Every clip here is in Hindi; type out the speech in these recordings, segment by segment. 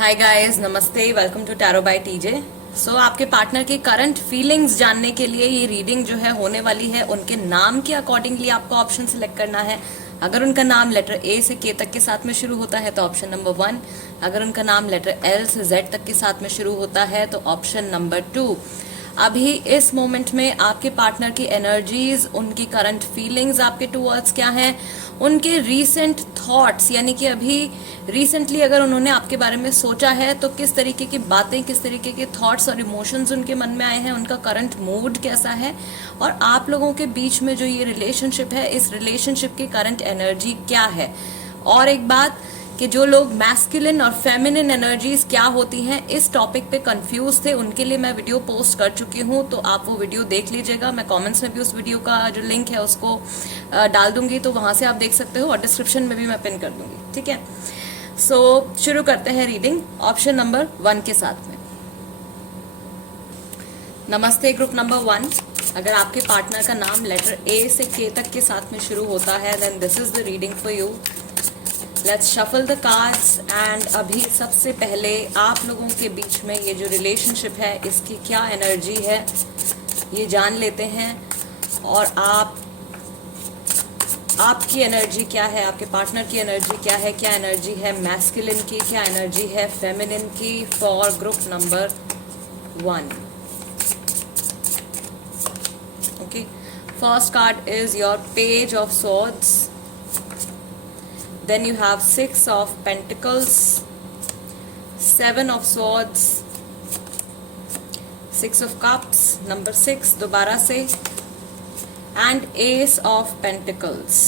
हाय गाइस, नमस्ते, welcome to tarot by TJ. So आपके पार्टनर की करंट फीलिंग्स जानने के लिए ये रीडिंग जो है होने वाली है। उनके नाम के अकॉर्डिंगली आपको ऑप्शन सिलेक्ट करना है। अगर उनका नाम लेटर ए से के तक के साथ में शुरू होता है तो ऑप्शन नंबर 1। अगर उनका नाम लेटर एल से जेड तक के साथ में शुरू होता है तो ऑप्शन नंबर 2। अभी इस मोमेंट में आपके पार्टनर की एनर्जीज, उनकी करंट फीलिंग्स आपके टूवर्ड्स क्या हैं, उनके रीसेंट थॉट्स, यानी कि अभी रिसेंटली अगर उन्होंने आपके बारे में सोचा है तो किस तरीके की बातें, किस तरीके के थॉट्स और इमोशंस उनके मन में आए हैं, उनका करंट मूड कैसा है, और आप लोगों के बीच में जो ये रिलेशनशिप है, इस रिलेशनशिप की करंट एनर्जी क्या है। और एक बात कि जो लोग मैस्कुलिन और फेमिनिन एनर्जीज क्या होती हैं इस टॉपिक पे कंफ्यूज थे, उनके लिए मैं वीडियो पोस्ट कर चुकी हूँ, तो आप वो वीडियो देख लीजिएगा। मैं कमेंट्स में भी उस वीडियो का जो लिंक है उसको डाल दूंगी, तो वहां से आप देख सकते हो, और डिस्क्रिप्शन में भी मैं पिन कर दूंगी। ठीक है, सो शुरू करते हैं रीडिंग ऑप्शन नंबर 1 के साथ में। नमस्ते ग्रुप नंबर 1। अगर आपके पार्टनर का नाम लेटर ए से के तक के साथ में शुरू होता है then this is the reading for you. Let's shuffle the cards and अभी सबसे पहले आप लोगों के बीच में ये जो रिलेशनशिप है इसकी क्या एनर्जी है ये जान लेते हैं। और आपकी एनर्जी क्या है, आपके पार्टनर की एनर्जी क्या है, क्या एनर्जी है मैस्कुलिन की, क्या एनर्जी है फेमिनिन की for group number 1। Okay, first card is your page of swords, then you have 6 of pentacles, 7 of swords, 6 of cups, number 6 दोबारा से, and ace of pentacles।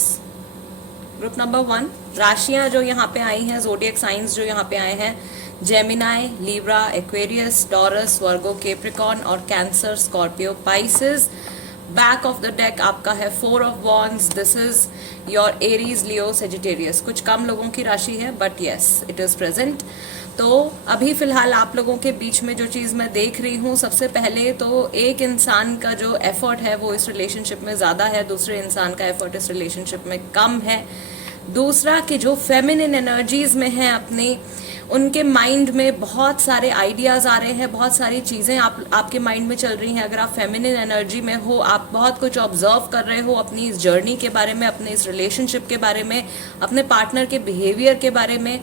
Group number 1 राशियां जो यहाँ पे आई हैं, जोडियक साइंस जो यहाँ पे आए हैं, Gemini, Libra, Aquarius, taurus, Virgo, Capricorn और cancer, Scorpio, Pisces. Back of the deck आपका है 4 of wands, this is your Aries, Leo, Sagittarius. कुछ कम लोगों की राशि है but yes it is present. तो अभी फिलहाल आप लोगों के बीच में जो चीज मैं देख रही हूँ, सबसे पहले तो एक इंसान का जो एफर्ट है वो इस रिलेशनशिप में ज्यादा है, दूसरे इंसान का एफर्ट इस रिलेशनशिप में कम है। दूसरा कि जो फेमिनिन एनर्जीज में है अपनी, उनके माइंड में बहुत सारे आइडियाज आ रहे हैं, बहुत सारी चीजें आपके माइंड में चल रही हैं। अगर आप फेमिनिन एनर्जी में हो, आप बहुत कुछ ऑब्जर्व कर रहे हो अपनी इस जर्नी के बारे में, अपने इस रिलेशनशिप के बारे में, अपने पार्टनर के बिहेवियर के बारे में,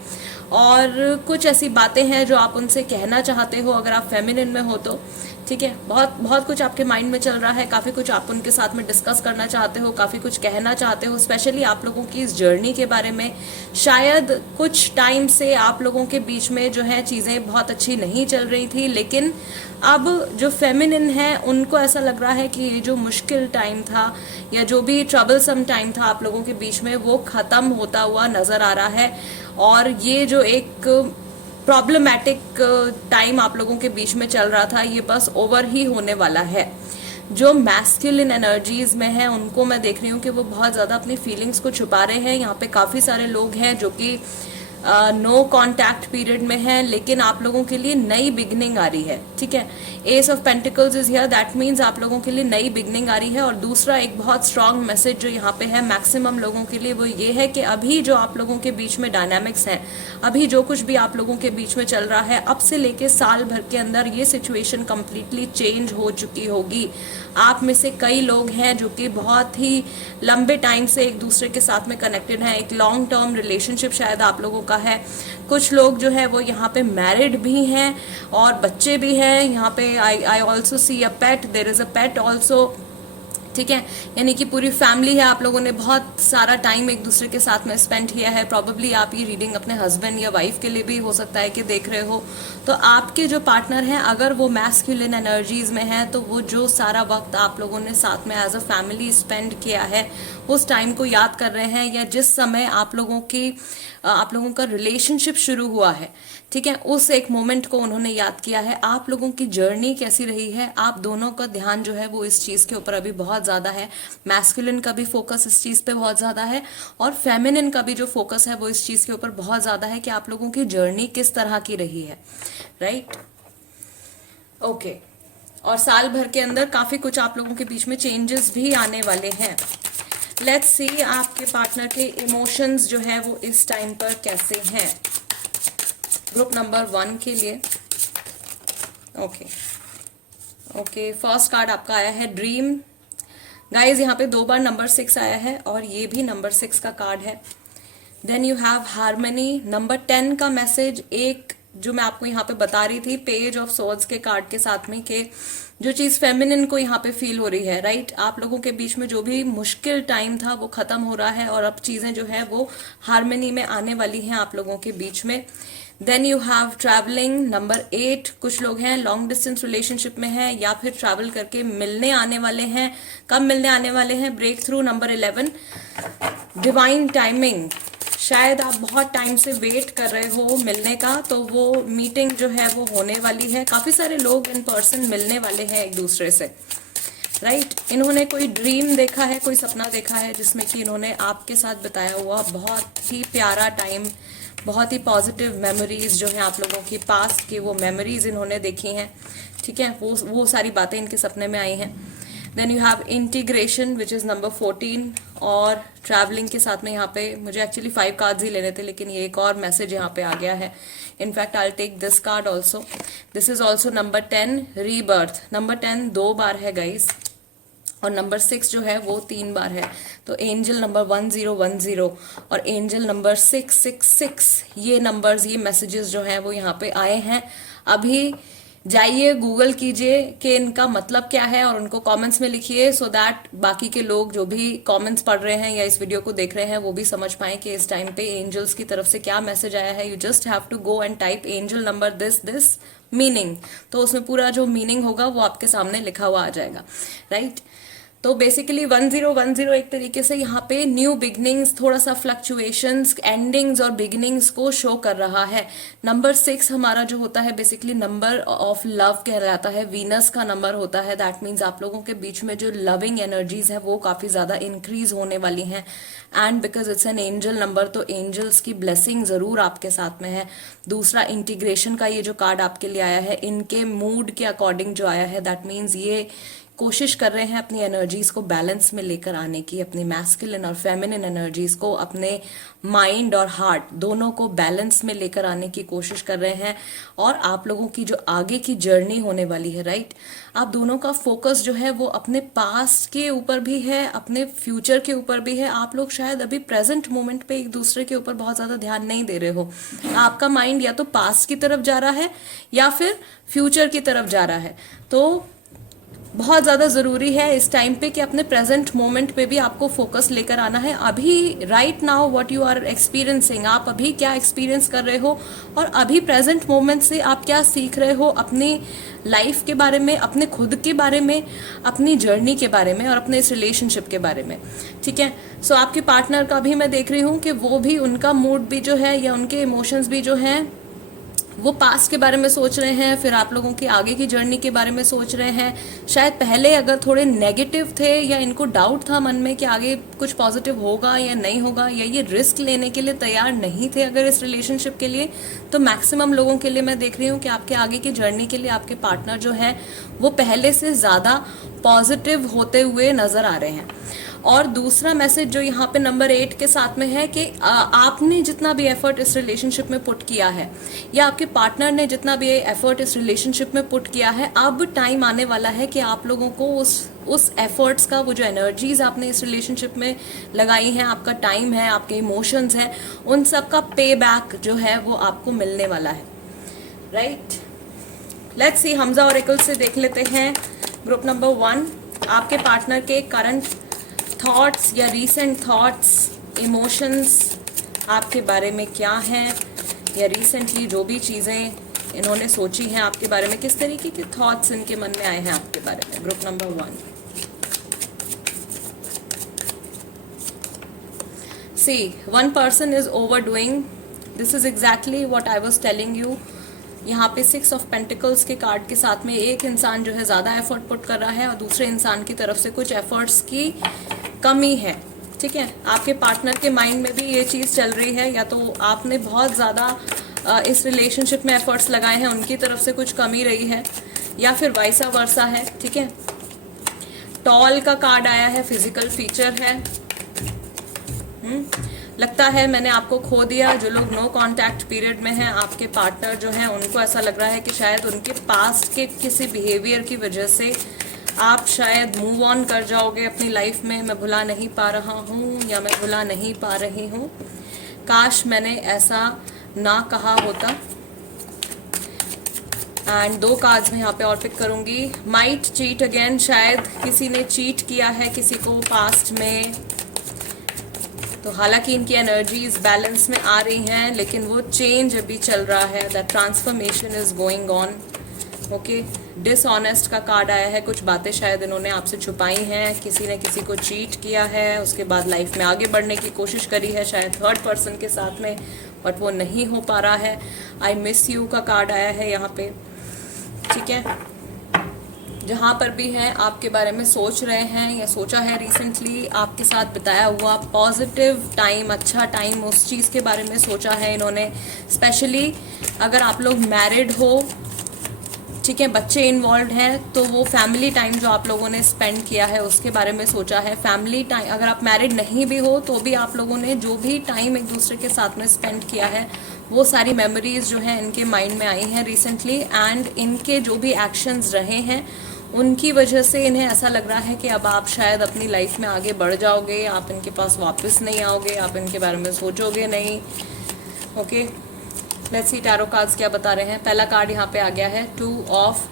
और कुछ ऐसी बातें हैं जो आप उनसे कहना चाहते हो अगर आप फेमिनिन में हो तो। ठीक है, बहुत बहुत कुछ आपके माइंड में चल रहा है, काफी कुछ आप उनके साथ में डिस्कस करना चाहते हो, काफी कुछ कहना चाहते हो, स्पेशली आप लोगों की इस जर्नी के बारे में। शायद कुछ टाइम से आप लोगों के बीच में जो है चीजें बहुत अच्छी नहीं चल रही थी, लेकिन अब जो फेमिनिन है उनको ऐसा लग रहा है कि ये जो मुश्किल टाइम था या जो भी ट्रबलसम टाइम था आप लोगों के बीच में वो खत्म होता हुआ नजर आ रहा है। और ये जो एक प्रॉब्लमैटिक टाइम आप लोगों के बीच में चल रहा था ये बस ओवर ही होने वाला है। जो मैस्कुलिन एनर्जीज में है उनको मैं देख रही हूँ कि वो बहुत ज्यादा अपनी फीलिंग्स को छुपा रहे हैं। यहाँ पे काफी सारे लोग हैं जो कि नो कॉन्टैक्ट पीरियड में है, लेकिन आप लोगों के लिए नई बिगनिंग आ रही है। ठीक है, S of pentacles is here, that means आप लोगों के लिए नई बिगनिंग आ रही है। और दूसरा एक बहुत स्ट्रांग मैसेज जो यहाँ पे है मैक्सिमम लोगों के लिए वो ये है कि अभी जो आप लोगों के बीच में डायनामिक्स हैं, अभी जो कुछ भी आप लोगों के बीच में चल रहा है, अब से लेके साल भर के अंदर ये सिचुएशन कंप्लीटली चेंज हो चुकी होगी। आप में से कई लोग हैं जो कि बहुत ही लंबे टाइम से एक दूसरे के साथ में कनेक्टेड हैं, एक लॉन्ग टर्म रिलेशनशिप शायद आप लोगों का है। कुछ लोग जो है वो यहाँ पे मैरिड भी हैं और बच्चे भी हैं। यहाँ पे I also see a pet, there is a pet also. ठीक है, यानी कि पूरी फैमिली है, आप लोगों ने बहुत सारा टाइम एक दूसरे के साथ में स्पेंड किया है। प्रॉबेबली आप ये रीडिंग अपने हस्बैंड या वाइफ के लिए भी हो सकता है कि देख रहे हो। तो आपके जो पार्टनर हैं अगर वो मैस्कुलिन एनर्जीज में है तो वो जो सारा वक्त आप लोगों ने साथ में एज अ फैमिली स्पेंड किया है उस टाइम को याद कर रहे हैं, या जिस समय आप लोगों का रिलेशनशिप शुरू हुआ है, ठीक है, उस एक मोमेंट को उन्होंने याद किया है। आप लोगों की जर्नी कैसी रही है, आप दोनों का ध्यान जो है वो इस चीज के ऊपर अभी बहुत ज्यादा है। मैस्कुलिन का भी फोकस इस चीज पे बहुत ज्यादा है और फेमिनिन का भी जो फोकस है वो इस चीज के ऊपर बहुत ज्यादा है कि आप लोगों की जर्नी किस तरह की रही है। Right, okay. और साल भर के अंदर काफी कुछ आप लोगों के बीच में चेंजेस भी आने वाले हैं। लेट्स सी आपके पार्टनर के इमोशंस जो है वो इस टाइम पर कैसे हैं। ग्रुप नंबर 1 के लिए। ओके, फर्स्ट कार्ड आपका आया है ड्रीम। गाइज यहाँ पे 2 बार नंबर 6 आया है और ये भी नंबर 6 का कार्ड है। Then you have harmony. Number 10 का मैसेज, एक जो मैं आपको यहाँ पे बता रही थी पेज ऑफ सोर्ड्स के कार्ड के साथ में, कि जो चीज फेमिनिन को यहाँ पे फील हो रही है, राइट, आप लोगों के बीच में जो भी मुश्किल टाइम था वो खत्म हो रहा है और अब चीजें जो है वो हार्मनी में आने वाली हैं आप लोगों के बीच में। Then you have travelling. Number 8, कुछ लोग हैं लॉन्ग डिस्टेंस रिलेशनशिप में हैं या फिर ट्रैवल करके मिलने आने वाले हैं। कब मिलने आने वाले हैं? Breakthrough. Number 11, divine timing. शायद आप बहुत टाइम से वेट कर रहे हो मिलने का, तो वो मीटिंग जो है वो होने वाली है। काफी सारे लोग इन पर्सन मिलने वाले हैं एक दूसरे से, राइट। इन्होंने कोई ड्रीम देखा है, कोई सपना देखा है जिसमें कि इन्होंने आपके साथ बिताया हुआ बहुत ही प्यारा टाइम, बहुत ही पॉजिटिव मेमोरीज जो है आप लोगों की पास्ट की, वो मेमोरीज इन्होंने देखी हैं, ठीक है। वो सारी बातें इनके सपने में आई हैं। Then you have integration which is number 14, और ट्रैवलिंग के साथ में यहाँ पे मुझे एक्चुअली 5 कार्ड्स ही लेने थे, लेकिन ये एक और मैसेज यहाँ पे आ गया है। In fact I will take this card also. This is also number 10, rebirth. Number 10 2 बार है गाइस, और नंबर 6 जो है वो 3 बार है। तो एंजल नंबर 1010 और एंजल नंबर 666, ये नंबर्स, ये मैसेजेस जो हैं वो यहाँ पे आए हैं। अभी जाइए गूगल कीजिए कि इनका मतलब क्या है और उनको कमेंट्स में लिखिए, सो दैट बाकी के लोग जो भी कमेंट्स पढ़ रहे हैं या इस वीडियो को देख रहे हैं वो भी समझ पाए कि इस टाइम पे एंजल्स की तरफ से क्या मैसेज आया है। You just have to go and type angel number this meaning, तो उसमें पूरा जो मीनिंग होगा वो आपके सामने लिखा हुआ आ जाएगा, राइट। तो बेसिकली 1010 एक तरीके से यहाँ पे न्यू बिगनिंग्स, थोड़ा सा फ्लक्चुएशंस, एंडिंग्स और बिगनिंग्स को शो कर रहा है। नंबर 6 हमारा जो होता है बेसिकली नंबर ऑफ लव कहलाता है, वीनस का नंबर होता है। दैट मीन्स आप लोगों के बीच में जो लविंग एनर्जीज है वो काफी ज्यादा इंक्रीज होने वाली हैं। And because it's an angel number, तो एंजल्स की ब्लेसिंग जरूर आपके साथ में है। दूसरा, इंटीग्रेशन का ये जो कार्ड आपके लिए आया है, इनके मूड के अकॉर्डिंग जो आया है, दैट मीन्स ये कोशिश कर रहे हैं अपनी एनर्जीज को बैलेंस में लेकर आने की, अपनी मैस्कुलिन और फेमिनिन एनर्जीज को, अपने माइंड और हार्ट दोनों को बैलेंस में लेकर आने की कोशिश कर रहे हैं। और आप लोगों की जो आगे की जर्नी होने वाली है, राइट, आप दोनों का फोकस जो है वो अपने पास्ट के ऊपर भी है, अपने फ्यूचर के ऊपर भी है। आप लोग शायद अभी प्रेजेंट मोमेंट पे एक दूसरे के ऊपर बहुत ज्यादा ध्यान नहीं दे रहे हो। आपका माइंड या तो पास्ट की तरफ जा रहा है या फिर फ्यूचर की तरफ जा रहा है। तो बहुत ज़्यादा ज़रूरी है इस टाइम पे कि अपने प्रेजेंट मोमेंट पे भी आपको फोकस लेकर आना है। अभी right now what you are experiencing, आप अभी क्या एक्सपीरियंस कर रहे हो और अभी प्रेजेंट मोमेंट से आप क्या सीख रहे हो अपनी लाइफ के बारे में, अपने खुद के बारे में, अपनी जर्नी के बारे में और अपने इस रिलेशनशिप के बारे में, ठीक है। सो आपके पार्टनर का भी मैं देख रही हूँ कि वो भी, उनका मूड भी जो है या उनके इमोशंस भी जो हैं वो पास्ट के बारे में सोच रहे हैं, फिर आप लोगों की आगे की जर्नी के बारे में सोच रहे हैं। शायद पहले अगर थोड़े नेगेटिव थे या इनको डाउट था मन में कि आगे कुछ पॉजिटिव होगा या नहीं होगा, या ये रिस्क लेने के लिए तैयार नहीं थे अगर इस रिलेशनशिप के लिए, तो मैक्सिमम लोगों के लिए मैं देख रही हूँ कि आपके आगे की जर्नी के लिए आपके पार्टनर जो है वो पहले से ज़्यादा पॉजिटिव होते हुए नज़र आ रहे हैं। और दूसरा मैसेज जो यहाँ पे नंबर 8 के साथ में है कि आपने जितना भी एफर्ट इस रिलेशनशिप में पुट किया है या आपके पार्टनर ने जितना भी एफर्ट इस रिलेशनशिप में पुट किया है, अब टाइम आने वाला है कि आप लोगों को उस एफर्ट्स का, वो जो एनर्जीज आपने इस रिलेशनशिप में लगाई हैं, आपका टाइम है, आपके इमोशंस हैं, उन सब का पे बैक जो है वो आपको मिलने वाला है, right. Let's see, Hamza oracle से देख लेते हैं ग्रुप नंबर 1 आपके पार्टनर के करंट थॉट्स या रीसेंट थॉट्स, इमोशंस आपके बारे में क्या हैं, या रिसेंटली जो भी चीज़ें इन्होंने सोची हैं आपके बारे में, किस तरीके के थॉट्स इनके मन में आए हैं आपके बारे में। Group number 1, see, one person is overdoing, this is exactly what I was telling you. यहाँ पे 6 ऑफ पेंटिकल्स के कार्ड के साथ में एक इंसान जो है ज़्यादा एफर्ट पुट कर रहा है और दूसरे इंसान की तरफ से कुछ एफर्ट्स की कमी है, ठीक है। आपके पार्टनर के माइंड में भी ये चीज़ चल रही है, या तो आपने बहुत ज़्यादा इस रिलेशनशिप में एफर्ट्स लगाए हैं, उनकी तरफ से कुछ कमी रही है, या फिर वाइसा वर्सा है, ठीक है। टॉल का कार्ड आया है, फिजिकल फीचर है। लगता है मैंने आपको खो दिया। जो लोग नो कांटेक्ट पीरियड में हैं, आपके पार्टनर जो हैं उनको ऐसा लग रहा है कि शायद उनके पास्ट के किसी बिहेवियर की वजह से आप शायद मूव ऑन कर जाओगे अपनी लाइफ में। मैं भुला नहीं पा रहा हूँ या मैं भुला नहीं पा रही हूँ, काश मैंने ऐसा ना कहा होता। एंड 2 कार्ड्स मैं यहाँ पे और पिक करूंगी। माइट चीट अगेन, शायद किसी ने चीट किया है किसी को पास्ट में। तो हालांकि इनकी एनर्जीज बैलेंस में आ रही हैं, लेकिन वो चेंज अभी चल रहा है। That transformation is going on. Okay, dishonest का कार्ड आया है। कुछ बातें शायद इन्होंने आपसे छुपाई हैं, किसी ने किसी को चीट किया है, उसके बाद लाइफ में आगे बढ़ने की कोशिश करी है शायद थर्ड पर्सन के साथ में, बट वो नहीं हो पा रहा है। आई मिस यू का कार्ड आया है यहाँ पे। ठीक है, जहाँ पर भी हैं आपके बारे में सोच रहे हैं या सोचा है रिसेंटली, आपके साथ बिताया हुआ पॉजिटिव टाइम, अच्छा टाइम, उस चीज़ के बारे में सोचा है इन्होंने। स्पेशली अगर आप लोग मैरिड हो, ठीक है, बच्चे इन्वॉल्व हैं, तो वो फैमिली टाइम जो आप लोगों ने स्पेंड किया है उसके बारे में सोचा है। फैमिली टाइम, अगर आप मैरिड नहीं भी हो तो भी आप लोगों ने जो भी टाइम एक दूसरे के साथ में स्पेंड किया है वो सारी मेमोरीज जो हैं इनके माइंड में आई हैं रिसेंटली। एंड इनके जो भी एक्शंस रहे हैं उनकी वजह से इन्हें ऐसा लग रहा है कि अब आप शायद अपनी लाइफ में आगे बढ़ जाओगे, आप इनके पास वापस नहीं आओगे, आप इनके बारे में सोचोगे नहीं। Okay, let's see tarot cards क्या बता रहे हैं। पहला कार्ड यहाँ पे आ गया है 2 ऑफ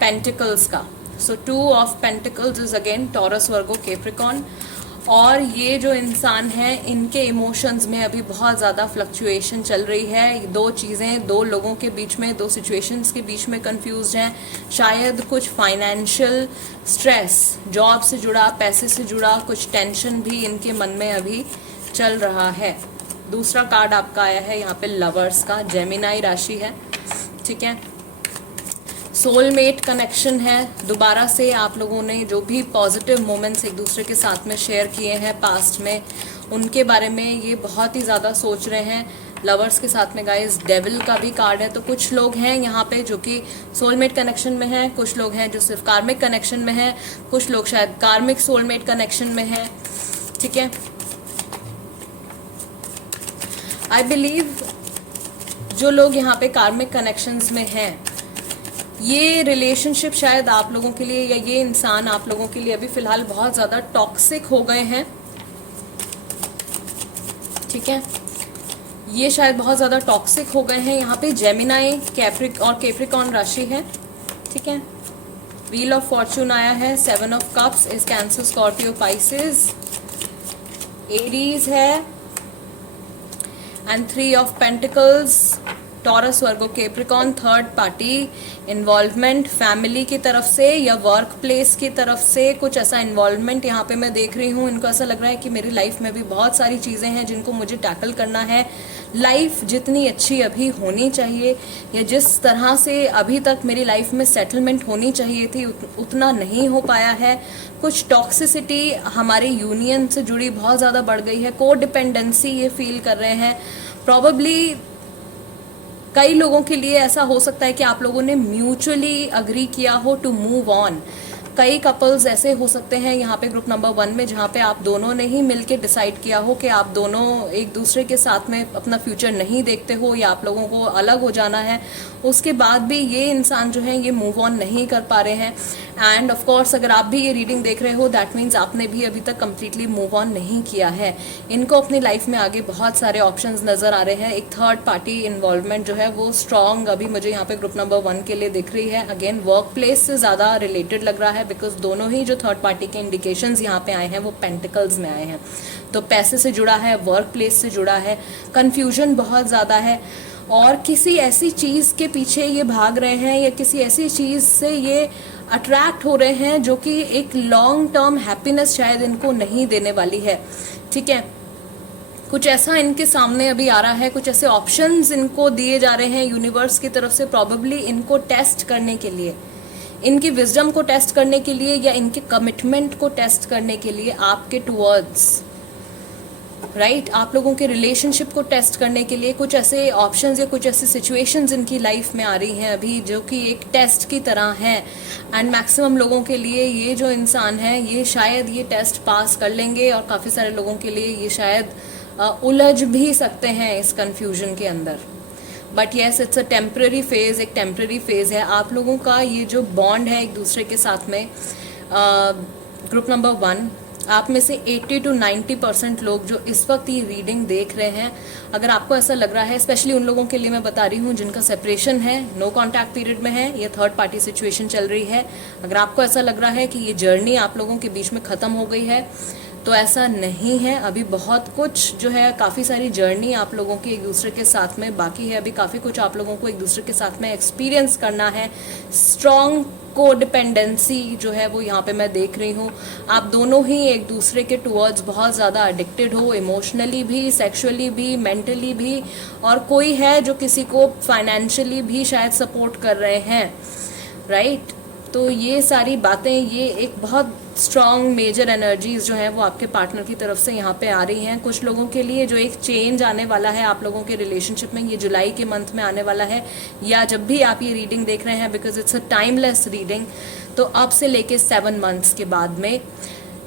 पेंटिकल्स का। सो 2 of pentacles is again taurus, Virgo, Capricorn. और ये जो इंसान है इनके इमोशंस में अभी बहुत ज़्यादा फ्लक्चुएशन चल रही है। 2 चीज़ें, 2 लोगों के बीच में, 2 सिचुएशंस के बीच में कंफ्यूज हैं। शायद कुछ फाइनेंशियल स्ट्रेस, जॉब से जुड़ा, पैसे से जुड़ा कुछ टेंशन भी इनके मन में अभी चल रहा है। दूसरा कार्ड आपका आया है यहाँ पे लवर्स का, जेमिनाई राशि है। ठीक है, सोलमेट कनेक्शन है। दोबारा से आप लोगों ने जो भी पॉजिटिव मोमेंट्स एक दूसरे के साथ में शेयर किए हैं पास्ट में, उनके बारे में ये बहुत ही ज़्यादा सोच रहे हैं। लवर्स के साथ में गाइस डेविल का भी कार्ड है। तो कुछ लोग हैं यहाँ पे जो कि सोलमेट कनेक्शन में हैं, कुछ लोग हैं जो सिर्फ कार्मिक कनेक्शन में हैं, कुछ लोग शायद कार्मिक सोलमेट कनेक्शन में हैं। ठीक है, आई बिलीव जो लोग यहाँ पे कार्मिक कनेक्शंस में हैं, ये रिलेशनशिप शायद आप लोगों के लिए या ये इंसान आप लोगों के लिए अभी फिलहाल बहुत ज़्यादा टॉक्सिक हो गए हैं। ठीक है, ये शायद बहुत ज़्यादा टॉक्सिक हो गए हैं। यहाँ पे जेमिनाई, कैप्रिकॉर्न राशि है। ठीक है, व्हील ऑफ फॉर्चून आया है। 7 of cups is Cancer, Scorpio, Pisces, Aries है। And 3 of pentacles, Taurus, Virgo, Capricorn. Third party involvement, family की तरफ से या वर्क प्लेस की तरफ से कुछ ऐसा इन्वॉल्वमेंट यहाँ पे मैं देख रही हूँ। इनको ऐसा लग रहा है कि मेरी लाइफ में भी बहुत सारी चीज़ें हैं जिनको मुझे टैकल करना है। लाइफ जितनी अच्छी अभी होनी चाहिए या जिस तरह से अभी तक मेरी लाइफ में सेटलमेंट होनी चाहिए थी उतना नहीं हो पाया है। कुछ टॉक्सिसिटी हमारे यूनियन से जुड़ी बहुत ज़्यादा बढ़ गई है। को डिपेंडेंसी ये फील कर रहे हैं। प्रॉबेबली कई लोगों के लिए ऐसा हो सकता है कि आप लोगों ने म्यूचुअली अग्री किया हो टू मूव ऑन। कई कपल्स ऐसे हो सकते हैं यहाँ पे ग्रुप नंबर 1 में, जहाँ पे आप दोनों ने ही मिलके डिसाइड किया हो कि आप दोनों एक दूसरे के साथ में अपना फ्यूचर नहीं देखते हो या आप लोगों को अलग हो जाना है। उसके बाद भी ये इंसान जो है ये मूव ऑन नहीं कर पा रहे हैं। एंड ऑफ कोर्स अगर आप भी ये रीडिंग देख रहे हो दैट मीन्स आपने भी अभी तक कम्प्लीटली मूव ऑन नहीं किया है। इनको अपनी लाइफ में आगे बहुत सारे ऑप्शंस नजर आ रहे हैं। एक थर्ड पार्टी इन्वॉल्वमेंट जो है वो स्ट्रॉन्ग अभी मुझे यहाँ पे ग्रुप नंबर 1 के लिए दिख रही है। अगेन वर्क प्लेस से ज़्यादा रिलेटेड लग रहा है बिकॉज दोनों ही जो थर्ड पार्टी के इंडिकेशंस यहाँ पे आए हैं वो पेंटिकल्स में आए हैं। तो पैसे से जुड़ा है, वर्क प्लेस से जुड़ा है, कन्फ्यूजन बहुत ज़्यादा है और किसी ऐसी चीज़ के पीछे ये भाग रहे हैं या किसी ऐसी चीज़ से ये अट्रैक्ट हो रहे हैं जो कि एक लॉन्ग टर्म हैप्पीनेस शायद इनको नहीं देने वाली है। ठीक है, कुछ ऐसा इनके सामने अभी आ रहा है, कुछ ऐसे ऑप्शंस इनको दिए जा रहे हैं यूनिवर्स की तरफ से, प्रॉबेबली इनको टेस्ट करने के लिए, इनकी विजडम को टेस्ट करने के लिए या इनके कमिटमेंट को टेस्ट करने के लिए आपके टुवर्ड्स राइट आप लोगों के रिलेशनशिप को टेस्ट करने के लिए कुछ ऐसे ऑप्शंस या कुछ ऐसी सिचुएशंस इनकी लाइफ में आ रही हैं अभी जो कि एक टेस्ट की तरह हैं। एंड मैक्सिमम लोगों के लिए ये जो इंसान है ये शायद ये टेस्ट पास कर लेंगे और काफ़ी सारे लोगों के लिए ये शायद उलझ भी सकते हैं इस कंफ्यूजन के अंदर। But yes, it's a temporary phase, एक टेम्पररी फेज है। आप लोगों का ये जो बॉन्ड है एक दूसरे के साथ में, ग्रुप नंबर 1, आप में से 80 to 90% लोग जो इस वक्त ये रीडिंग देख रहे हैं, अगर आपको ऐसा लग रहा है, स्पेशली उन लोगों के लिए मैं बता रही हूँ जिनका सेपरेशन है, नो कॉन्टैक्ट पीरियड में है, या थर्ड पार्टी सिचुएशन चल रही है, अगर आपको ऐसा लग रहा है कि ये जर्नी आप लोगों के बीच में ख़त्म हो गई है, तो ऐसा नहीं है। अभी बहुत कुछ जो है, काफ़ी सारी जर्नी आप लोगों की एक दूसरे के साथ में बाकी है। अभी काफ़ी कुछ आप लोगों को एक दूसरे के साथ में एक्सपीरियंस करना है। स्ट्रॉन्ग कोडिपेंडेंसी जो है वो यहाँ पे मैं देख रही हूँ। आप दोनों ही एक दूसरे के टुवर्ड्स बहुत ज़्यादा एडिक्टेड हो, इमोशनली भी, सेक्सुअली भी, मेंटली भी, और कोई है जो किसी को फाइनेंशियली भी शायद सपोर्ट कर रहे हैं, राइट। तो ये सारी बातें, ये एक बहुत स्ट्रॉन्ग मेजर एनर्जीज जो है वो आपके पार्टनर की तरफ से यहाँ पे आ रही हैं। कुछ लोगों के लिए जो एक चेंज आने वाला है आप लोगों के रिलेशनशिप में, ये जुलाई के मंथ में आने वाला है, या जब भी आप ये रीडिंग देख रहे हैं, because it's a timeless reading. तो अब से लेके 7 मंथ्स के बाद में,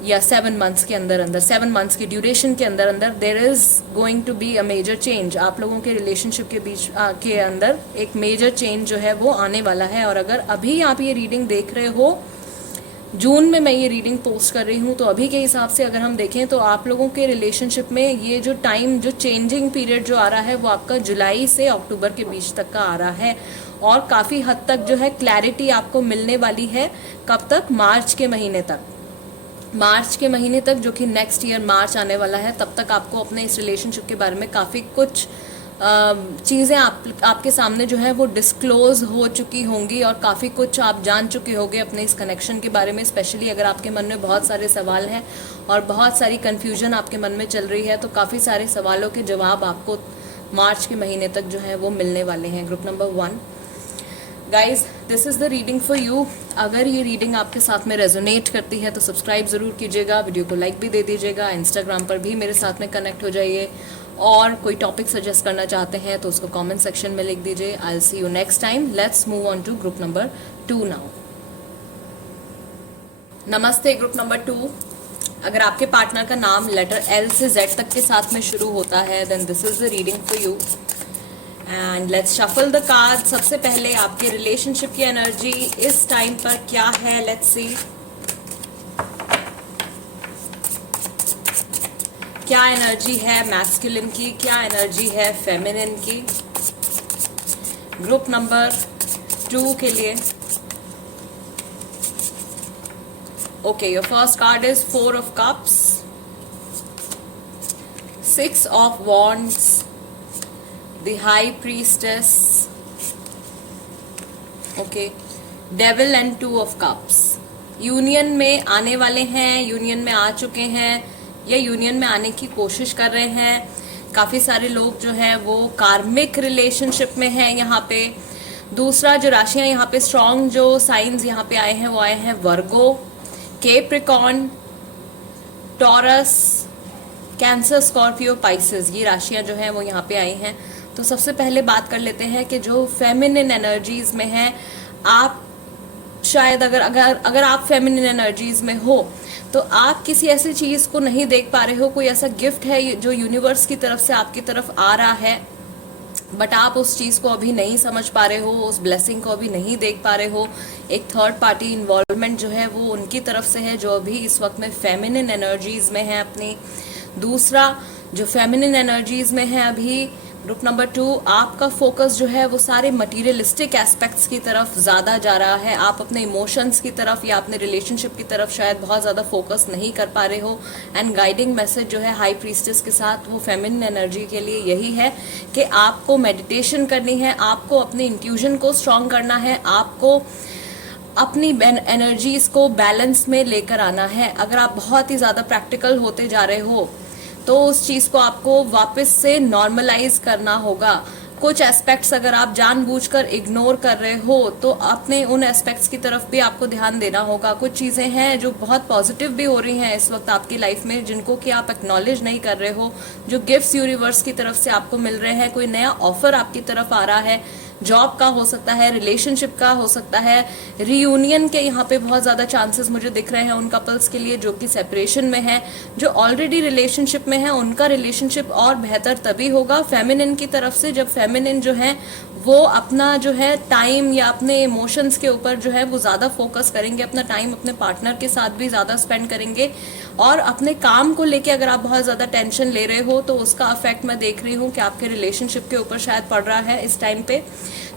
या 7 मंथ्स के अंदर अंदर, 7 मंथ्स की ड्यूरेशन के अंदर अंदर, there is going to be a major change. आप लोगों के रिलेशनशिप के बीच के अंदर एक मेजर चेंज जो है वो आने वाला है। और अगर अभी आप ये रीडिंग देख रहे हो, जून में मैं ये रीडिंग पोस्ट कर रही हूँ, तो अभी के हिसाब से अगर हम देखें तो आप लोगों के रिलेशनशिप में ये जो टाइम, जो चेंजिंग पीरियड जो आ रहा है, वो आपका जुलाई से अक्टूबर के बीच तक का आ रहा है। और काफ़ी हद तक जो है क्लैरिटी आपको मिलने वाली है। कब तक? मार्च के महीने तक। मार्च के महीने तक, जो कि नेक्स्ट ईयर मार्च आने वाला है, तब तक आपको अपने इस रिलेशनशिप के बारे में काफ़ी कुछ चीज़ें आपके सामने जो है वो डिस्क्लोज हो चुकी होंगी, और काफ़ी कुछ आप जान चुके होंगे अपने इस कनेक्शन के बारे में। स्पेशली अगर आपके मन में बहुत सारे सवाल हैं और बहुत सारी कन्फ्यूजन आपके मन में चल रही है, तो काफ़ी सारे सवालों के जवाब आपको मार्च के महीने तक जो है वो मिलने वाले हैं। Group number 1, guys, this is the reading for you. अगर ये रीडिंग आपके साथ में रेजोनेट करती है तो सब्सक्राइब ज़रूर कीजिएगा, वीडियो को लाइक भी दे दीजिएगा, इंस्टाग्राम पर भी मेरे साथ में कनेक्ट हो जाइए, और कोई टॉपिक सजेस्ट करना चाहते हैं तो उसको कमेंट सेक्शन में लिख दीजिए। I will see you next time. Let's move on to group number 2 now. नमस्ते ग्रुप नंबर 2। अगर आपके पार्टनर का नाम लेटर L से Z तक के साथ में शुरू होता है, then this is the reading for you. And let's shuffle the card. सबसे पहले आपके रिलेशनशिप की एनर्जी इस टाइम पर क्या है, लेट्स सी। क्या एनर्जी है मैस्कुलिन की, क्या एनर्जी है फेमिनिन की, ग्रुप नंबर 2 के लिए। Okay, your first card is 4 of cups, 6 of wands, the high priestess, okay, devil and 2 of cups. Union में आने वाले हैं, यूनियन में आ चुके हैं, या यूनियन में आने की कोशिश कर रहे हैं। काफ़ी सारे लोग जो हैं वो कार्मिक रिलेशनशिप में हैं यहाँ पे। दूसरा, जो राशियाँ यहाँ पे स्ट्रॉन्ग, जो साइंस यहाँ पे आए हैं, वो आए हैं Virgo, Capricorn, Taurus, Cancer, Scorpio, Pisces. ये राशियाँ जो हैं वो यहाँ पे आई हैं। तो सबसे पहले बात कर लेते हैं कि जो फेमिनिन एनर्जीज में हैं, आप शायद अगर आप फेमिनिन एनर्जीज में हो तो आप किसी ऐसी चीज़ को नहीं देख पा रहे हो, कोई ऐसा गिफ्ट है जो यूनिवर्स की तरफ से आपकी तरफ आ रहा है, बट आप उस चीज़ को अभी नहीं समझ पा रहे हो, उस ब्लेसिंग को अभी नहीं देख पा रहे हो। एक थर्ड पार्टी इन्वॉल्वमेंट जो है वो उनकी तरफ से है, जो अभी इस वक्त में फेमिनिन एनर्जीज में है अपनी। दूसरा, जो फेमिनिन एनर्जीज में है अभी, ग्रुप नंबर 2, आपका फोकस जो है वो सारे मटीरियलिस्टिक एस्पेक्ट्स की तरफ ज़्यादा जा रहा है। आप अपने इमोशंस की तरफ या अपने रिलेशनशिप की तरफ शायद बहुत ज़्यादा फोकस नहीं कर पा रहे हो। एंड गाइडिंग मैसेज जो है हाई प्रीस्टेस के साथ, वो फेमिनिन एनर्जी के लिए यही है कि आपको मेडिटेशन करनी है, आपको अपने इंट्यूजन को स्ट्रॉन्ग करना है, आपको अपनी एनर्जीज को बैलेंस में लेकर आना है। अगर आप बहुत ही ज़्यादा प्रैक्टिकल होते जा रहे हो तो उस चीज़ को आपको वापस से नॉर्मलाइज करना होगा। कुछ एस्पेक्ट्स अगर आप जानबूझकर इग्नोर कर रहे हो तो अपने उन एस्पेक्ट्स की तरफ भी आपको ध्यान देना होगा। कुछ चीज़ें हैं जो बहुत पॉजिटिव भी हो रही हैं इस वक्त आपकी लाइफ में, जिनको कि आप एक्नॉलेज नहीं कर रहे हो। जो गिफ्ट्स यूनिवर्स की तरफ से आपको मिल रहे हैं, कोई नया ऑफर आपकी तरफ आ रहा है जॉब का हो सकता है, रिलेशनशिप का हो सकता है, रीयूनियन के यहाँ पे बहुत ज़्यादा चांसेस मुझे दिख रहे हैं उन कपल्स के लिए जो कि सेपरेशन में है। जो ऑलरेडी रिलेशनशिप में है उनका रिलेशनशिप और बेहतर तभी होगा फेमिनिन की तरफ से, जब फेमिनिन जो है वो अपना जो है टाइम या अपने इमोशंस के ऊपर जो है वो ज़्यादा फोकस करेंगे, अपना टाइम अपने पार्टनर के साथ भी ज़्यादा स्पेंड करेंगे। और अपने काम को लेके अगर आप बहुत ज़्यादा टेंशन ले रहे हो तो उसका अफेक्ट मैं देख रही हूँ कि आपके रिलेशनशिप के ऊपर शायद पड़ रहा है इस टाइम पे।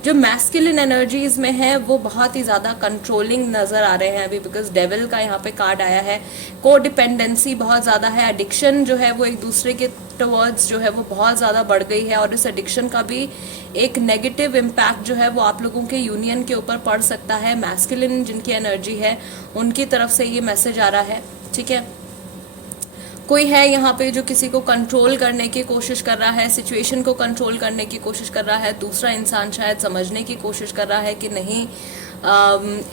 जो मैस्कुलिन एनर्जीज में है वो बहुत ही ज़्यादा कंट्रोलिंग नज़र आ रहे हैं अभी, बिकॉज डेविल का यहाँ पे कार्ड आया है। को डिपेंडेंसी बहुत ज़्यादा है, एडिक्शन जो है वो एक दूसरे के टवर्ड्स जो है वो बहुत ज़्यादा बढ़ गई है, और इस एडिक्शन का भी एक नेगेटिव इम्पैक्ट जो है वो आप लोगों के यूनियन के ऊपर पड़ सकता है। मैस्कुलिन जिनकी एनर्जी है उनकी तरफ से ये मैसेज आ रहा है, ठीक है। कोई है यहाँ पे जो किसी को कंट्रोल करने की कोशिश कर रहा है, सिचुएशन को कंट्रोल करने की कोशिश कर रहा है। दूसरा इंसान शायद समझने की कोशिश कर रहा है कि नहीं,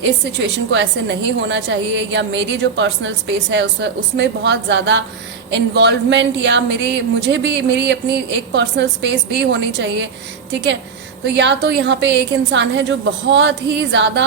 इस सिचुएशन को ऐसे नहीं होना चाहिए, या मेरी जो पर्सनल स्पेस है उसमें बहुत ज़्यादा इन्वॉल्वमेंट, या मुझे भी मेरी अपनी एक पर्सनल स्पेस भी होनी चाहिए, ठीक है। तो या तो यहाँ पे एक इंसान है जो बहुत ही ज़्यादा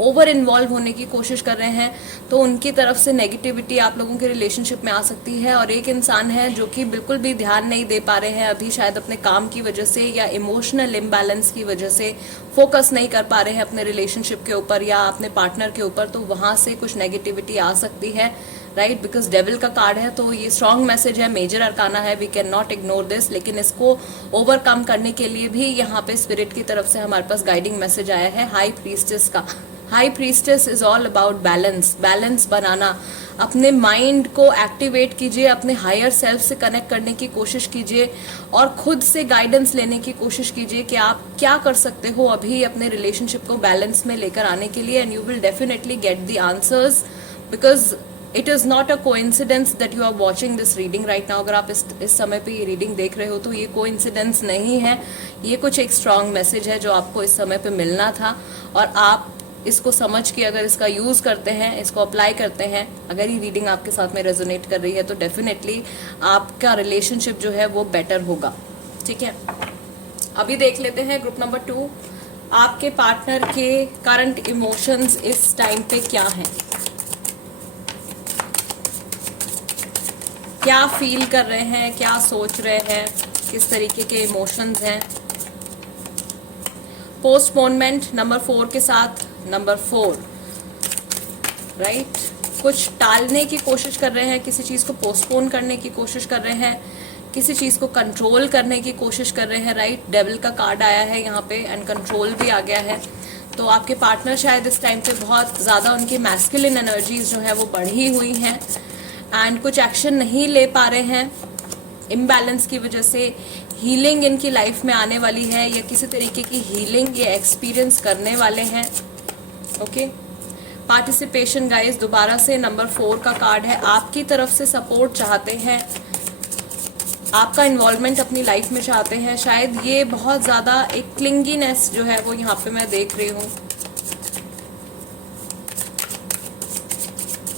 ओवर इन्वॉल्व होने की कोशिश कर रहे हैं, तो उनकी तरफ से नेगेटिविटी आप लोगों के रिलेशनशिप में आ सकती है। और एक इंसान है जो कि बिल्कुल भी ध्यान नहीं दे पा रहे हैं अभी, शायद अपने काम की वजह से या इमोशनल इम्बैलेंस की वजह से फोकस नहीं कर पा रहे हैं अपने रिलेशनशिप के ऊपर या अपने पार्टनर के ऊपर, तो वहां से कुछ नेगेटिविटी आ सकती है, राइट। बिकॉज डेविल का कार्ड है तो ये स्ट्रॉन्ग मैसेज है, मेजर अरकाना है, we can not ignore this. लेकिन इसको ओवरकम करने के लिए भी यहाँ पे स्पिरिट की तरफ से हमारे पास गाइडिंग मैसेज आया है हाई प्रीस्टेस का। High priestess is all about balance बनाना। अपने माइंड को एक्टिवेट कीजिए, अपने हायर सेल्फ से कनेक्ट करने की कोशिश कीजिए और खुद से गाइडेंस लेने की कोशिश कीजिए कि आप क्या कर सकते हो अभी अपने रिलेशनशिप को बैलेंस में लेकर आने के लिए, and you will definitely get the answers, because it is not a coincidence that you are watching this reading right now. अगर आप इस समय पे ये रीडिंग देख रहे हो तो ये कोइंसिडेंस नहीं है, ये कुछ एक स्ट्रॉन्ग मैसेज है जो आपको इस समय पे मिलना था, और आप इसको समझ के अगर इसका यूज़ करते हैं, इसको अप्लाई करते हैं, अगर ये रीडिंग आपके साथ में रेजोनेट कर रही है तो डेफिनेटली आपका रिलेशनशिप जो है वो बेटर होगा, ठीक है। अभी देख लेते हैं ग्रुप नंबर 2, आपके पार्टनर के करंट इमोशंस इस टाइम पे क्या हैं, क्या फील कर रहे हैं, क्या सोच रहे हैं, किस तरीके के इमोशंस हैं। पोस्टपोनमेंट नंबर 4 के साथ नंबर 4, राइट। कुछ टालने की कोशिश कर रहे हैं, किसी चीज़ को पोस्टपोन करने की कोशिश कर रहे हैं, किसी चीज़ को कंट्रोल करने की कोशिश कर रहे हैं, राइट। डेविल का कार्ड आया है यहाँ पे एंड कंट्रोल भी आ गया है। तो आपके पार्टनर शायद इस टाइम पे बहुत ज़्यादा उनकी मैस्कुलिन एनर्जीज जो है वो बढ़ी हुई हैं एंड कुछ एक्शन नहीं ले पा रहे हैं इम्बैलेंस की वजह से। हीलिंग इनकी लाइफ में आने वाली है, या किसी तरीके की हीलिंग ये एक्सपीरियंस करने वाले हैं, ओके। पार्टिसिपेशन गाइस दोबारा से नंबर 4 का कार्ड है, आपकी तरफ से सपोर्ट चाहते हैं, आपका इन्वॉल्वमेंट अपनी लाइफ में चाहते हैं। शायद ये बहुत ज़्यादा एक क्लिंगीनेस जो है वो यहाँ पे मैं देख रही हूँ,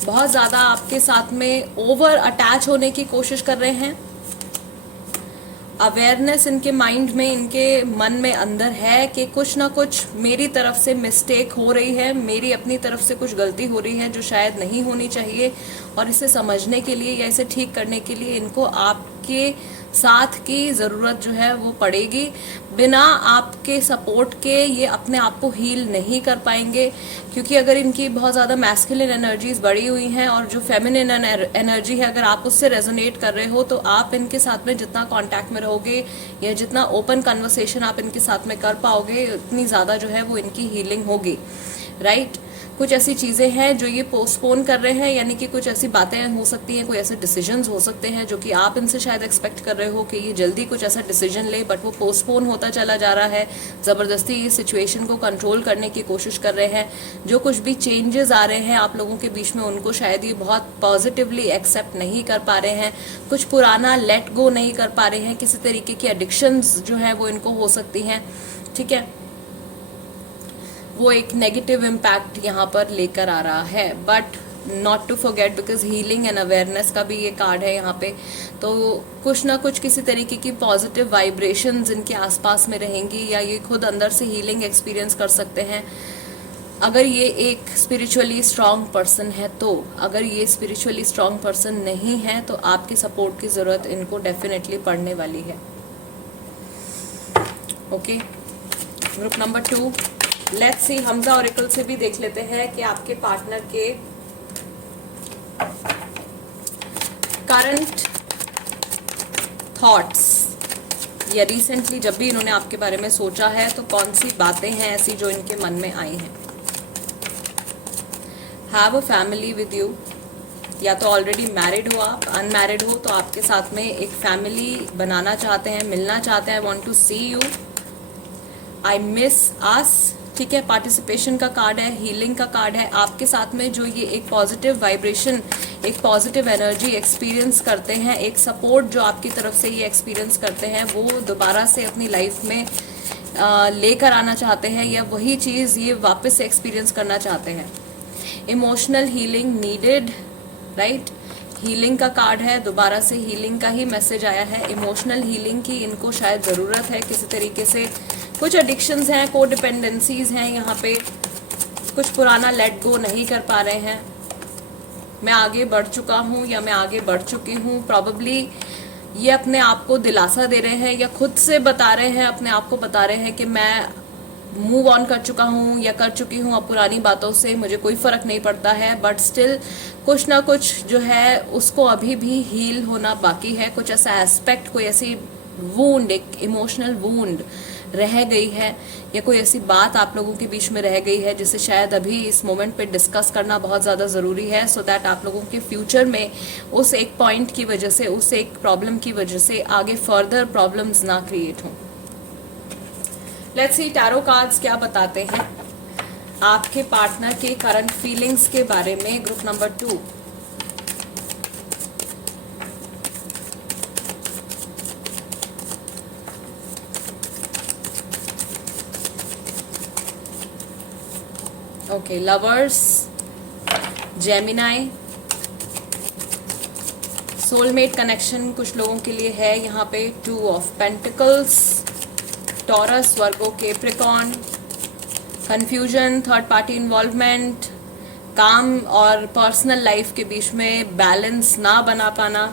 बहुत ज़्यादा आपके साथ में ओवर अटैच होने की कोशिश कर रहे हैं। अवेयरनेस इनके माइंड में, इनके मन में अंदर है कि कुछ ना कुछ मेरी तरफ से मिस्टेक हो रही है, मेरी अपनी तरफ से कुछ गलती हो रही है जो शायद नहीं होनी चाहिए, और इसे समझने के लिए या इसे ठीक करने के लिए इनको आपके साथ की ज़रूरत जो है वो पड़ेगी। बिना आपके सपोर्ट के ये अपने आप को हील नहीं कर पाएंगे, क्योंकि अगर इनकी बहुत ज़्यादा मैस्कुलिन एनर्जीज बढ़ी हुई हैं और जो फेमिनिन एनर्जी है अगर आप उससे रेजोनेट कर रहे हो, तो आप इनके साथ में जितना कांटेक्ट में रहोगे या जितना ओपन कन्वर्सेशन आप इनके साथ में कर पाओगे, उतनी ज़्यादा जो है वो इनकी हीलिंग होगी, राइट। कुछ ऐसी चीज़ें हैं जो ये पोस्टपोन कर रहे हैं, यानी कि कुछ ऐसी बातें हो सकती हैं, कोई ऐसे डिसीजंस हो सकते हैं जो कि आप इनसे शायद एक्सपेक्ट कर रहे हो कि ये जल्दी कुछ ऐसा डिसीजन ले, बट वो पोस्टपोन होता चला जा रहा है। ज़बरदस्ती इस सिचुएशन को कंट्रोल करने की कोशिश कर रहे हैं। जो कुछ भी चेंजेस आ रहे हैं आप लोगों के बीच में, उनको शायद ये बहुत पॉजिटिवली एक्सेप्ट नहीं कर पा रहे हैं। कुछ पुराना लेट गो नहीं कर पा रहे हैं, किसी तरीके की एडिक्शंस जो है वो इनको हो सकती हैं, ठीक है। वो एक नेगेटिव इम्पैक्ट यहाँ पर लेकर आ रहा है, but not to forget, because healing and awareness का भी ये कार्ड है यहाँ पे। तो कुछ ना कुछ किसी तरीके की पॉजिटिव वाइब्रेशंस इनके आसपास में रहेंगी, या ये खुद अंदर से हीलिंग एक्सपीरियंस कर सकते हैं अगर ये एक स्पिरिचुअली स्ट्रांग पर्सन है तो। अगर ये स्पिरिचुअली स्ट्रांग पर्सन नहीं है तो आपकी सपोर्ट की ज़रूरत इनको डेफिनेटली पड़ने वाली है। Okay, group number 2, let's see, Hamza oracle से भी देख लेते हैं कि आपके पार्टनर के करंट थॉट्स, या रिसेंटली जब भी इन्होंने आपके बारे में सोचा है तो कौन सी बातें हैं ऐसी जो इनके मन में आई हैं। Have a family with you, या तो ऑलरेडी मैरिड हो आप, अनमैरिड हो तो आपके साथ में एक फैमिली बनाना चाहते हैं, मिलना चाहते हैं, want to see you, I miss us, ठीक है। पार्टिसिपेशन का कार्ड है, हीलिंग का कार्ड है। आपके साथ में जो ये एक पॉजिटिव वाइब्रेशन, एक पॉजिटिव एनर्जी एक्सपीरियंस करते हैं, एक सपोर्ट जो आपकी तरफ से ये एक्सपीरियंस करते हैं, वो दोबारा से अपनी लाइफ में लेकर आना चाहते हैं, या वही चीज़ ये वापस से एक्सपीरियंस करना चाहते हैं। Emotional healing needed, right. Healing का कार्ड है, दोबारा से हीलिंग का ही मैसेज आया है। इमोशनल हीलिंग की इनको शायद ज़रूरत है किसी तरीके से। कुछ एडिक्शंस हैं, को डिपेंडेंसीज हैं यहाँ पे, कुछ पुराना लेट गो नहीं कर पा रहे हैं। मैं आगे बढ़ चुका हूँ या मैं आगे बढ़ चुकी हूँ, प्रॉबेबली ये अपने आप को दिलासा दे रहे हैं या खुद से बता रहे हैं, अपने आप को बता रहे हैं कि मैं मूव ऑन कर चुका हूँ या कर चुकी हूँ, अब पुरानी बातों से मुझे कोई फर्क नहीं पड़ता है। बट स्टिल कुछ ना कुछ जो है उसको अभी भी हील होना बाकी है। कुछ ऐसा एस्पेक्ट, कोई ऐसी वूंड, एक इमोशनल वूंड रह गई है, या कोई ऐसी बात आप लोगों के बीच में रह गई है जिसे शायद अभी इस मोमेंट पे डिस्कस करना बहुत ज़्यादा ज़रूरी है, सो दैट आप लोगों के फ्यूचर में उस एक पॉइंट की वजह से, उस एक प्रॉब्लम की वजह से आगे फर्दर प्रॉब्लम्स ना क्रिएट हों। लेट्स सी टैरो कार्ड्स क्या बताते हैं आपके पार्टनर के करंट फीलिंग्स के बारे में। Group number 2, okay, lovers, Gemini, soulmate connection कुछ लोगों के लिए है यहाँ पे। 2 of pentacles, Taurus, Virgo, Capricorn, confusion, third party involvement, काम और पर्सनल लाइफ के बीच में बैलेंस ना बना पाना,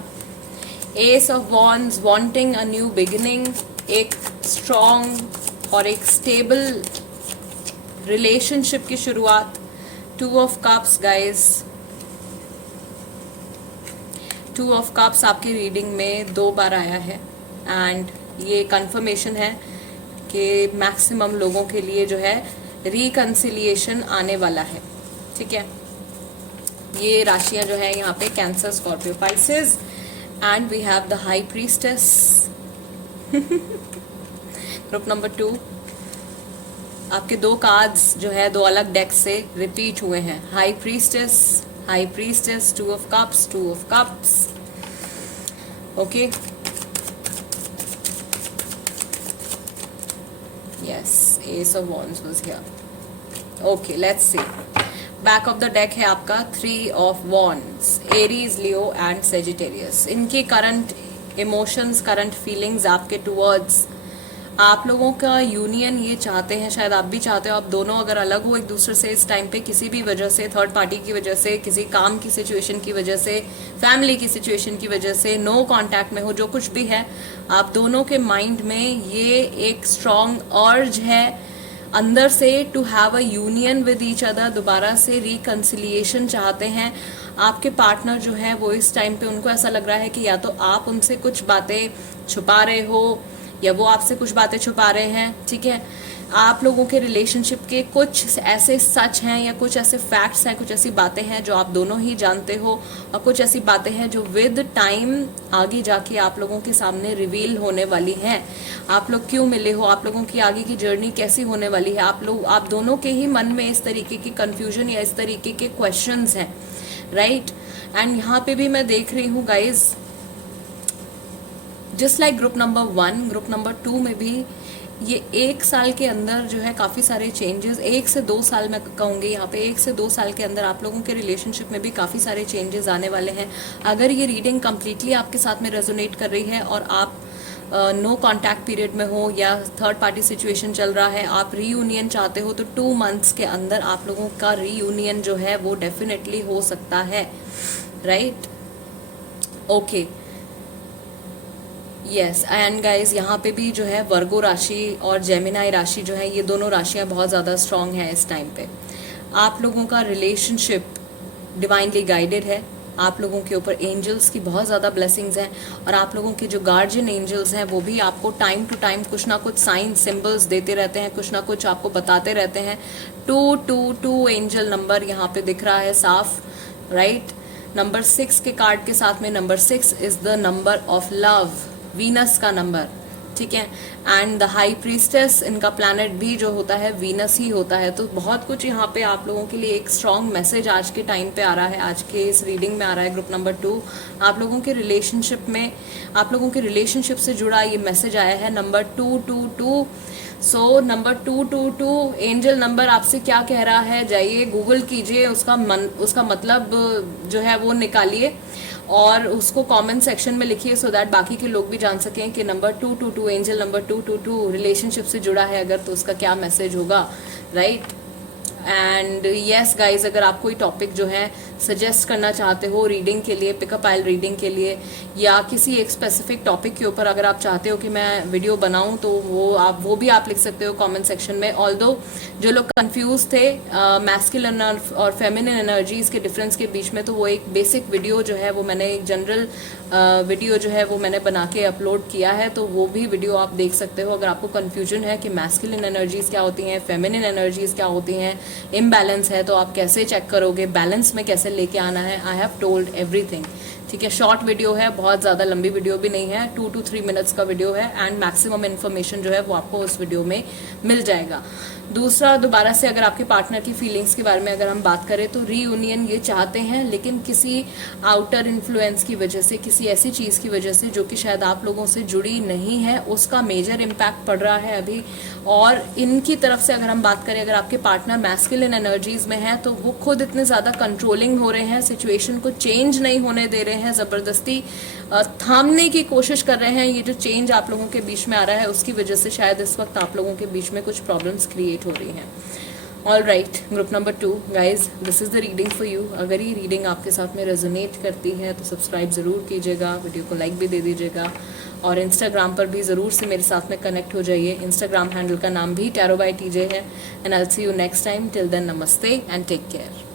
S of wands, wanting a new beginning, एक स्ट्रॉन्ग और एक स्टेबल रिलेशनशिप की शुरुआत। 2 of cups guys, 2 of cups आपकी रीडिंग में 2 बार आया है, एंड ये कंफर्मेशन है कि मैक्सिमम लोगों के लिए जो है रिकंसिलिएशन आने वाला है, ठीक है। ये राशियां जो है यहाँ पे Cancer, Scorpio, Pisces, and we have the high priestess. Group number 2, आपके 2 कार्ड्स जो है 2 अलग डेक से रिपीट हुए हैं। High priestess, high priestess, 2 of cups, 2 of cups, okay. Yes, S of wands was here. Okay, let's see. Back of the deck है आपका 3 of wands, Aries, Leo and Sagittarius. इनके करंट इमोशंस, करंट फीलिंग्स आपके टुवर्ड्स, आप लोगों का यूनियन ये चाहते हैं, शायद आप भी चाहते हो, आप दोनों अगर अलग हो एक दूसरे से इस टाइम पे किसी भी वजह से, थर्ड पार्टी की वजह से, किसी काम की सिचुएशन की वजह से, फैमिली की सिचुएशन की वजह से, नो कांटेक्ट में हो, जो कुछ भी है, आप दोनों के माइंड में ये एक स्ट्रॉन्ग अर्ज है अंदर से to have a union with each other, दोबारा से रिकंसिलिएशन चाहते हैं। आपके पार्टनर जो है वो इस टाइम पे उनको ऐसा लग रहा है कि या तो आप उनसे कुछ बातें छुपा रहे हो या वो आपसे कुछ बातें छुपा रहे हैं, ठीक है। आप लोगों के रिलेशनशिप के कुछ ऐसे सच हैं या कुछ ऐसे फैक्ट्स हैं, कुछ ऐसी बातें हैं जो आप दोनों ही जानते हो, और कुछ ऐसी बातें हैं जो विद टाइम आगे जाके आप लोगों के सामने रिवील होने वाली हैं। आप लोग क्यों मिले हो, आप लोगों की आगे की जर्नी कैसी होने वाली है, आप दोनों के ही मन में इस तरीके की कंफ्यूजन या इस तरीके के क्वेश्चंस हैं, राइट। एंड यहाँ पे भी मैं देख रही हूँ guys, just like group number 1, group number 2 में भी ये 1 साल के अंदर जो है काफ़ी सारे चेंजेस, 1 से 2 साल मैं कहूँगी यहाँ पे, 1 से 2 साल के अंदर आप लोगों के रिलेशनशिप में भी काफ़ी सारे चेंजेस आने वाले हैं। अगर ये रीडिंग कम्प्लीटली आपके साथ में रेजोनेट कर रही है और आप नो कॉन्टैक्ट पीरियड में हो या थर्ड पार्टी सिचुएशन चल रहा है, आप रीयूनियन चाहते हो, तो 2 मंथ्स के अंदर आप लोगों का रीयूनियन जो है वो डेफिनेटली हो सकता है, right? Okay, yes. And guys यहाँ पे भी जो है वर्गो राशि और जेमिनाई राशि जो है, ये दोनों राशियाँ बहुत ज़्यादा स्ट्रांग हैं इस टाइम पे। आप लोगों का रिलेशनशिप डिवाइनली गाइडेड है, आप लोगों के ऊपर एंजल्स की बहुत ज़्यादा ब्लेसिंग्स हैं, और आप लोगों के जो गार्जियन एंजल्स हैं वो भी आपको टाइम टू टाइम कुछ ना कुछ साइन सिंबल्स देते रहते हैं, कुछ ना कुछ आपको बताते रहते हैं। 222 एंजल नंबर यहाँ पे दिख रहा है साफ, राइट? नंबर 6 के कार्ड के साथ में number 6 is the number of love, Venus का नंबर, ठीक है? एंड द हाई प्रीस्टेस, इनका प्लैनेट भी जो होता है वीनस ही होता है। तो बहुत कुछ यहाँ पे आप लोगों के लिए एक स्ट्रॉन्ग मैसेज आज के टाइम पे आ रहा है, आज के इस रीडिंग में आ रहा है। ग्रुप नंबर 2, आप लोगों के रिलेशनशिप में, आप लोगों के रिलेशनशिप से जुड़ा ये मैसेज आया है, number 222। So number 222 angel number आपसे क्या कह रहा है, जाइए गूगल कीजिए, उसका मतलब जो है वो निकालिए और उसको कमेंट सेक्शन में लिखिए, सो दैट बाकी के लोग भी जान सकें कि नंबर 222 एंजल नंबर 222 रिलेशनशिप से जुड़ा है अगर, तो उसका क्या मैसेज होगा, राइट? एंड यस गाइज, अगर आप कोई टॉपिक जो है सजेस्ट करना चाहते हो रीडिंग के लिए, पिकअप आइल रीडिंग के लिए, या किसी एक स्पेसिफिक टॉपिक के ऊपर अगर आप चाहते हो कि मैं वीडियो बनाऊं, तो वो भी आप लिख सकते हो कमेंट सेक्शन में। ऑल्दो जो लोग कंफ्यूज थे मैस्कुलिन और फेमिनिन एनर्जीज के डिफरेंस के बीच में, तो वो एक बेसिक वीडियो जो है वो मैंने, एक जनरल वीडियो जो है वो मैंने बना के अपलोड किया है, तो वो भी वीडियो आप देख सकते हो अगर आपको कंफ्यूजन है कि मैस्कुलिन एनर्जीज क्या होती हैं, फेमिनिन एनर्जीज क्या होती हैं, इम्बैलेंस है तो आप कैसे चेक करोगे, बैलेंस में कैसे लेके आना है। आई हैव टोल्ड एवरीथिंग, ठीक है? शॉर्ट वीडियो है, बहुत ज़्यादा लंबी वीडियो भी नहीं है, 2 to 3 मिनट्स का वीडियो है, एंड मैक्सिमम इन्फॉर्मेशन जो है वो आपको उस वीडियो में मिल जाएगा। दूसरा, दोबारा से अगर आपके पार्टनर की फीलिंग्स के बारे में अगर हम बात करें, तो रीयूनियन ये चाहते हैं, लेकिन किसी आउटर इन्फ्लुएंस की वजह से, किसी ऐसी चीज़ की वजह से जो कि शायद आप लोगों से जुड़ी नहीं है, उसका मेजर इम्पैक्ट पड़ रहा है अभी। और इनकी तरफ से अगर हम बात करें, अगर आपके पार्टनर मैस्कुलिन एनर्जीज में है, तो वो खुद इतने ज़्यादा कंट्रोलिंग हो रहे हैं, सिचुएशन को चेंज नहीं होने दे रहे हैं, ज़बरदस्ती थामने की कोशिश कर रहे हैं। ये जो चेंज आप लोगों के बीच में आ रहा है, उसकी वजह से शायद इस वक्त आप लोगों के बीच में कुछ प्रॉब्लम्स क्रिएट हो रही हैं। All right, group number 2 guys, this is the reading for you. अगर ये रीडिंग आपके साथ में रेजोनेट करती है तो सब्सक्राइब ज़रूर कीजिएगा, वीडियो को लाइक भी दे दीजिएगा, और इंस्टाग्राम पर भी ज़रूर से मेरे साथ में कनेक्ट हो जाइए। इंस्टाग्राम हैंडल का नाम भी टैरो बाय टीजे है। And I will see you next time. Till then, नमस्ते एंड टेक केयर।